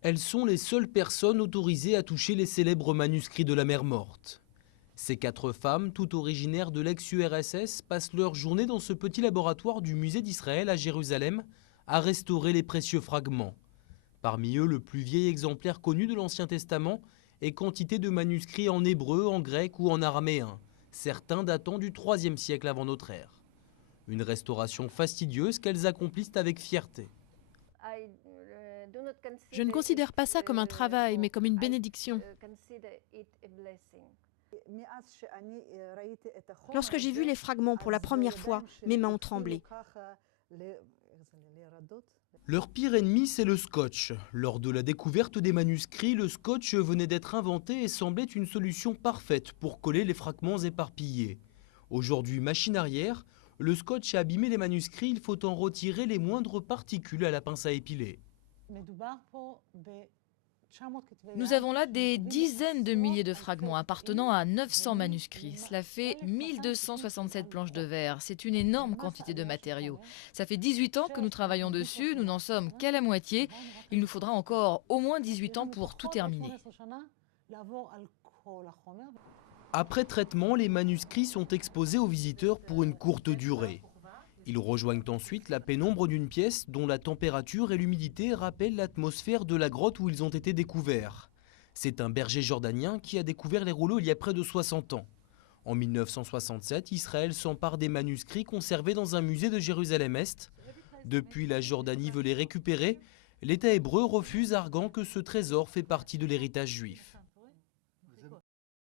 Elles sont les seules personnes autorisées à toucher les célèbres manuscrits de la mer Morte. Ces 4 femmes, toutes originaires de l'ex-URSS, passent leur journée dans ce petit laboratoire du musée d'Israël à Jérusalem à restaurer les précieux fragments. Parmi eux, le plus vieil exemplaire connu de l'Ancien Testament et quantité de manuscrits en hébreu, en grec ou en araméen, certains datant du IIIe siècle avant notre ère. Une restauration fastidieuse qu'elles accomplissent avec fierté. Je ne considère pas ça comme un travail, mais comme une bénédiction. Lorsque j'ai vu les fragments pour la première fois, mes mains ont tremblé. Leur pire ennemi, c'est le scotch. Lors de la découverte des manuscrits, le scotch venait d'être inventé et semblait une solution parfaite pour coller les fragments éparpillés. Aujourd'hui, machine arrière, le scotch a abîmé les manuscrits, il faut en retirer les moindres particules à la pince à épiler. Nous avons là des dizaines de milliers de fragments appartenant à 900 manuscrits. Cela fait 1267 planches de verre. C'est une énorme quantité de matériaux. Ça fait 18 ans que nous travaillons dessus, nous n'en sommes qu'à la moitié. Il nous faudra encore au moins 18 ans pour tout terminer. Après traitement, les manuscrits sont exposés aux visiteurs pour une courte durée. Ils rejoignent ensuite la pénombre d'une pièce dont la température et l'humidité rappellent l'atmosphère de la grotte où ils ont été découverts. C'est un berger jordanien qui a découvert les rouleaux il y a près de 60 ans. En 1967, Israël s'empare des manuscrits conservés dans un musée de Jérusalem-Est. Depuis, la Jordanie veut les récupérer. L'État hébreu refuse, arguant que ce trésor fait partie de l'héritage juif.